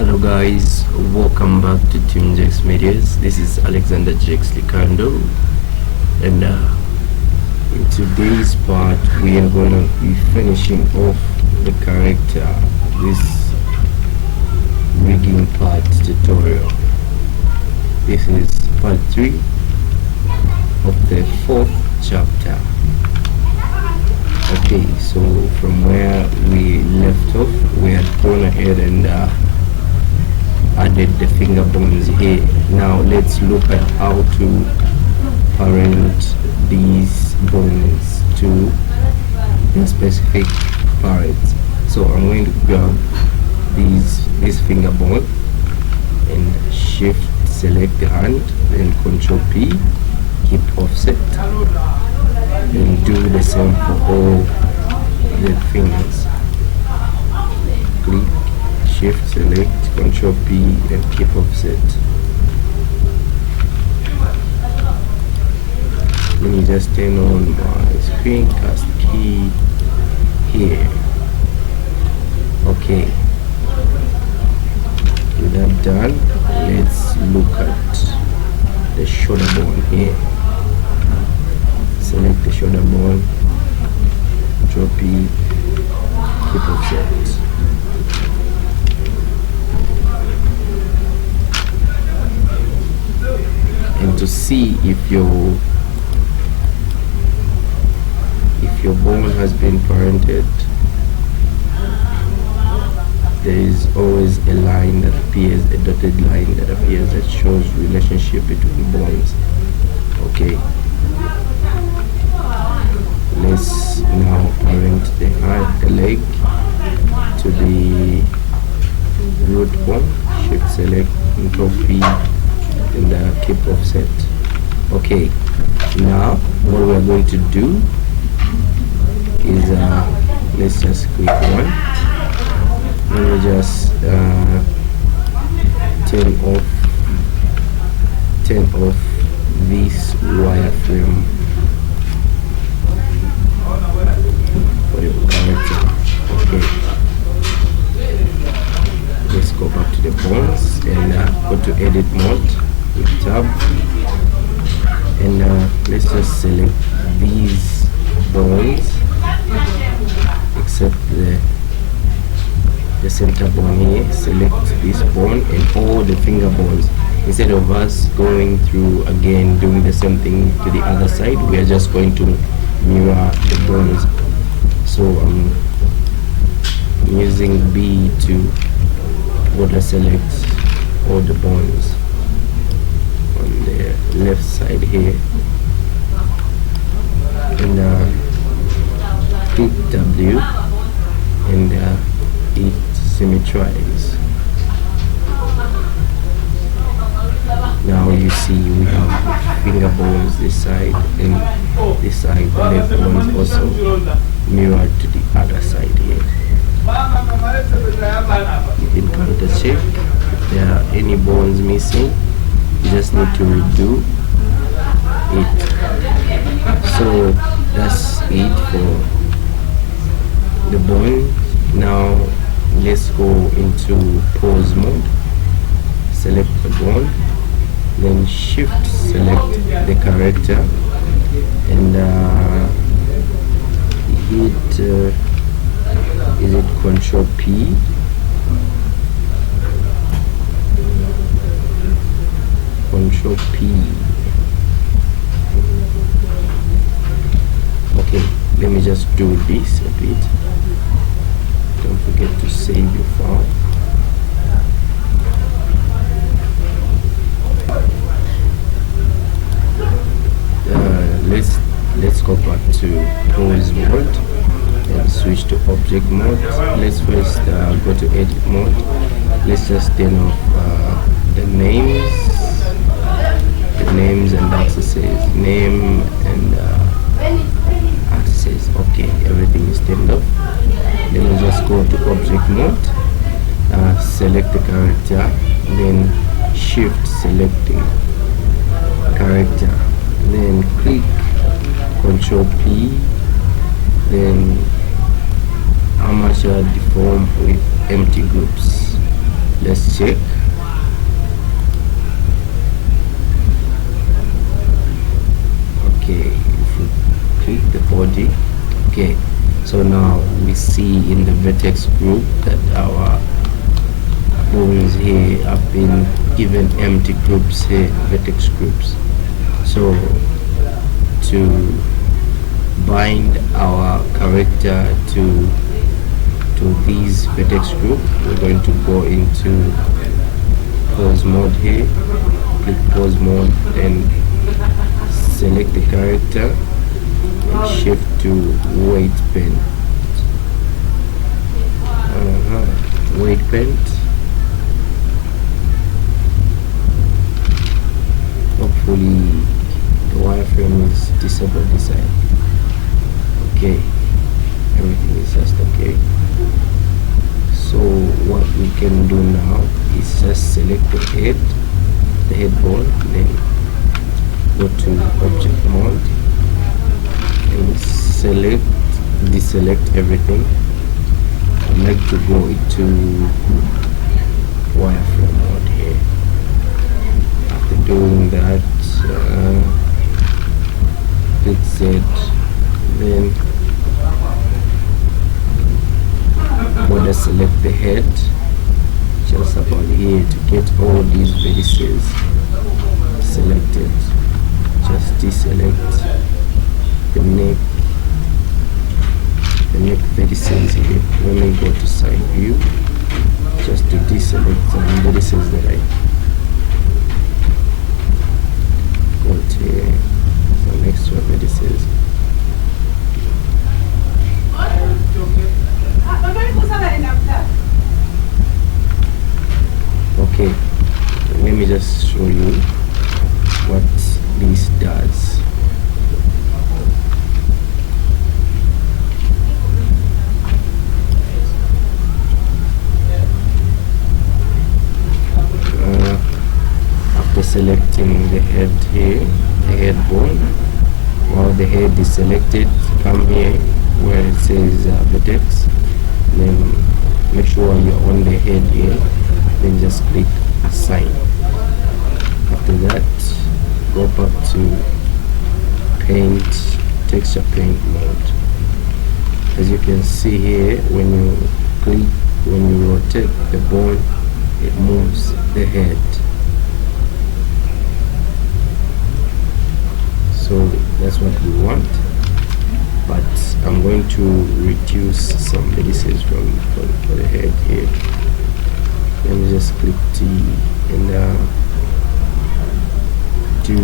Hello guys, welcome back to Team Jex Medias. This is Alexander Jex Licando, and in today's part we are going to be finishing off the character, this rigging part tutorial. This is part 3 of the 4th chapter. Okay, so from where we left off, we had gone ahead and added the finger bones here. Now let's look at how to parent these bones to the specific parents. So I'm going to grab this finger bone and shift select the hand, then Ctrl P, keep offset, and do the same for all the fingers. Click, shift select, Ctrl P, and keep offset. Let me just turn on my screencast key here. Okay, with that done, let's look at the shoulder bone here. Select the shoulder bone, Ctrl P, keep offset. And to see if your bone has been parented, there is always a line that appears, a dotted line that appears that shows relationship between bones. Okay, let's now parent the leg to the root bone. Shift select, Ctrl P, and keep offset. Okay, now what we're going to do is let's just click one. Let me just turn off this wireframe for your character. Okay, let's go back to the bones and go to edit mode with tab, and let's just select these bones except the center bone here. Select this bone and all the finger bones. Instead of us going through again doing the same thing to the other side, we are just going to mirror the bones. So I'm using B to border select all the bones on the left side here, and click W and it symmetrize. Now you see we have finger bones this side, and this side the leg bones also mirrored to the other side here. You can counter check if there are any bones missing. You just need to redo it. So that's it for the bone. Now let's go into pose mode. Select the bone, then shift select the character, and hit is it Ctrl P? Ctrl P. Okay, let me just do this a bit. Don't forget to save your file. Let's go back to pose mode and switch to object mode. Let's first go to edit mode. Let's just turn off the names and accesses. Name and accesses. Okay, everything is turned off. Then we'll just go to object mode, select the character, then shift select the character, then click Ctrl P, then armature deform with empty groups. Let's check. Okay, if we click the body, okay, so now we see in the vertex group that our bones here have been given empty groups here, vertex groups. So to bind our character to these vertex group, we're going to go into pose mode here, click pose mode, then select the character and shift to weight paint. Weight paint. Hopefully the wireframe is disabled this side. Okay, everything is just okay. So what we can do now is just select the head bone, then go to object mode and deselect everything. I'd like to go into wireframe mode here. After doing that, click Z, then border select the head just about here to get all these vertices selected. Just deselect the neck vertices here. When we go to side view, just to deselect some vertices that I got here, some extra vertices. Okay, let me just show you what this does. After selecting the head here, the head bone, while the head is selected, come here where it says vertex, then make sure you're on the head here, then just click sign. After that, go back to paint, texture paint mode. As you can see here, when you rotate the bone, it moves the head. So that's what we want, but I'm going to reduce some vertices for the head here. Let me just click T and do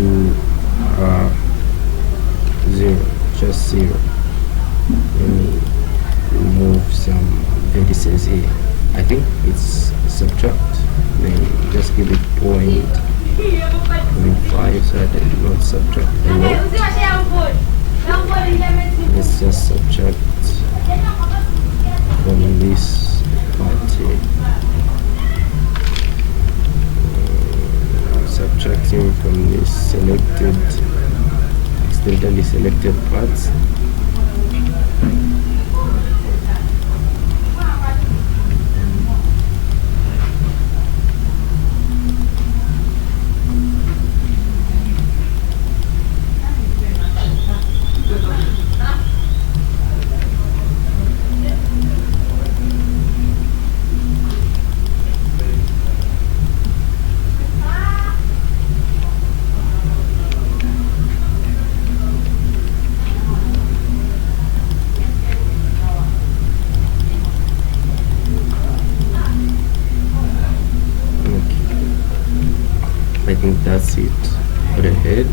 0, just 0. Let me remove some vertices here. I think it's subtract, then just give it 0.5 so that I do not subtract a lot. Let's just subtract from this part here. Subtracting from this selected, accidentally selected parts. I think that's it for the head.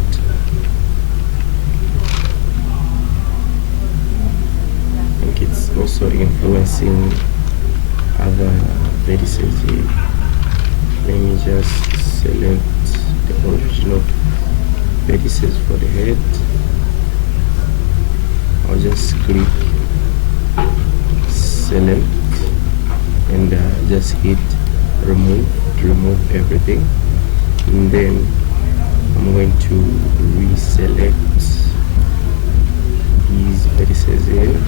I think it's also influencing other vertices here. Let me just select the original vertices for the head. I'll just click select and just hit remove to remove everything. And then I'm going to reselect these vertices here.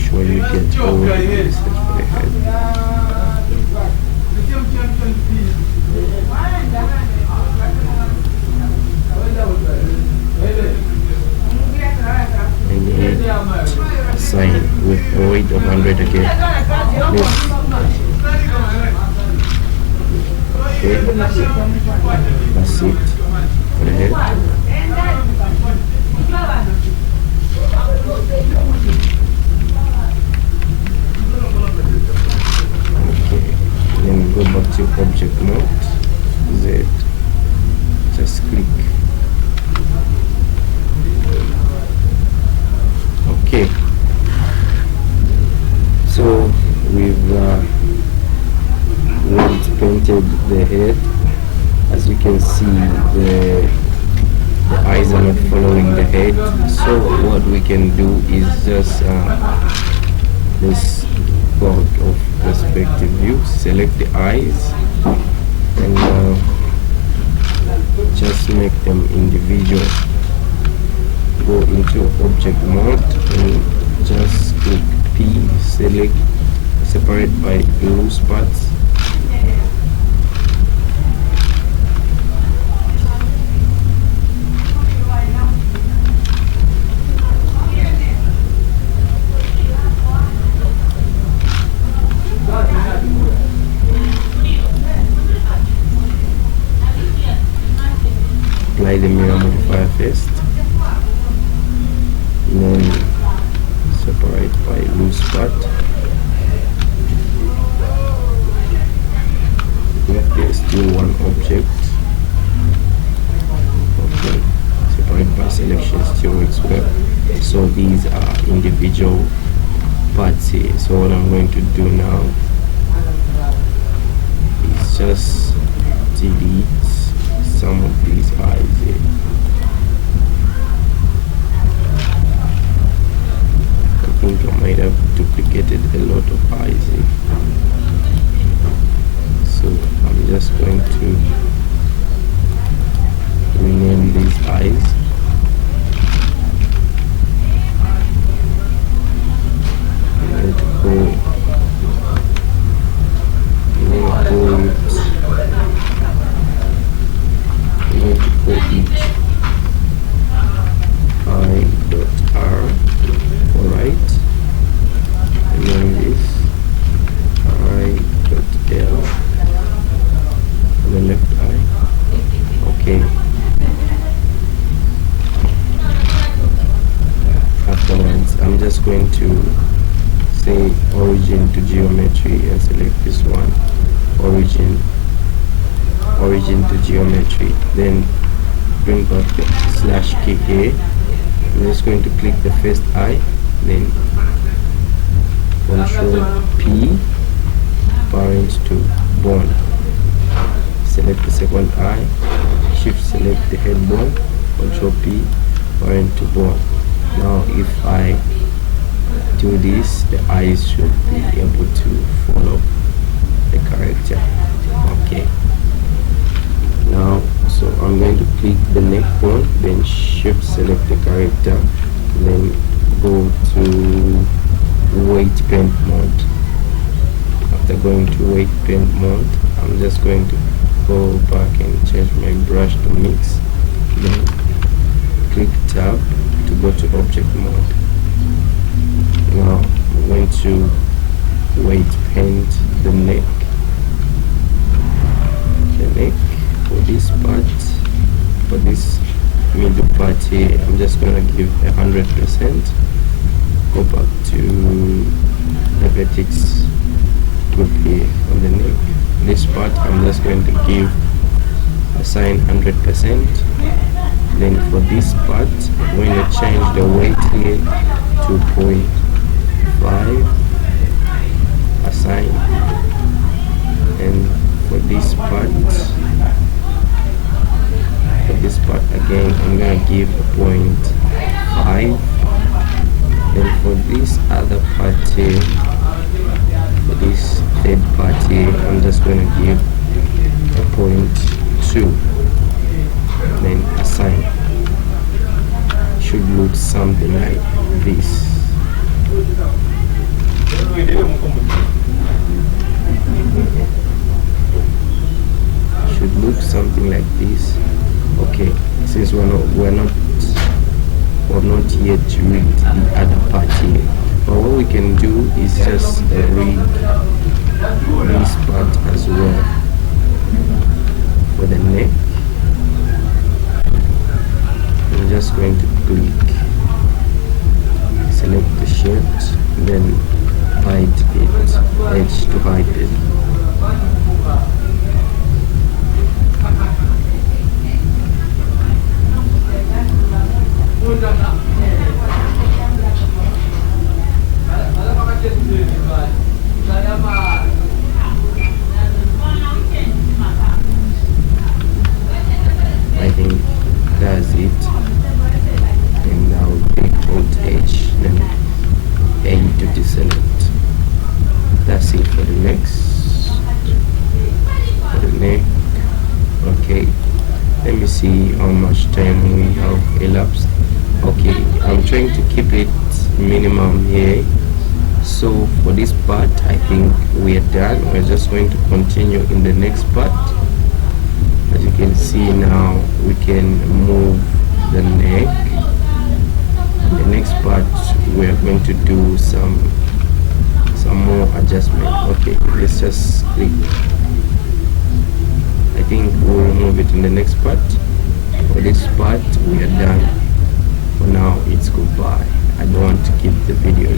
sure you get all the pieces for the head. And hit assign with a weight of 100 again. This. Okay, that's it for the head. Okay, then go back to object mode, Z, just click. Okay, so we've painted the head. As you can see, the eyes are not following the head, so what we can do is just this board of perspective view, select the eyes and just make them individual. Go into object mode and just click P, select, separate by loose parts. Apply the mirror modifier first, then separate by loose part. Okay, still one object. Okay, separate by selection still works well. So these are individual parts here. So what I'm going to do now is just delete some of these eyes here. I think I might have duplicated a lot of eyes here. So I'm just going to rename these eyes. I'm going to go each I.R, alright, and then this I.L on the left eye. Okay, afterwards I'm just going to say origin to geometry and select this one, origin to geometry, then bring back the slash key here. I'm just going to click the first eye, then Control P, parent to bone, select the second eye, shift select the head bone, Control P, parent to bone. Now if I do this, the eyes should be able to follow the character. Okay, now so I'm going to click the neck bone, then shift select the character, then go to weight paint mode. After going to weight paint mode, I'm just going to go back and change my brush to mix, then click tab to go to object mode. Now I'm going to weight paint the neck. For this part, for this middle part here, I'm just gonna give 100%. Go back to the vertex group here on the neck. This part I'm just going to give assign 100%. Then for this part, I'm going to change the weight here to 0.5, assign, and for this part again I'm gonna give a 0.5. Then for this other part here, for this third part here, I'm just gonna give a 0.2, then assign. Should look something like this. Should look something like this. Okay, since we're not yet read the other part here, but what we can do is just read this part as well. For the neck, I'm just going to click, select the shirt, then hide it, edge to hide it. I think that's it, and now take Alt H, then A to deselect. That's it for the next, for the neck. Okay, let me see how much time we have elapsed. Okay, I'm trying to keep it minimum here. So for this part, I think we are done. We're just going to continue in the next part. As you can see now, we can move the neck. The next part, we are going to do some more adjustment. Okay, let's just click. I think we'll remove it in the next part. For this part, we are done. For now, it's goodbye. I don't want to keep the video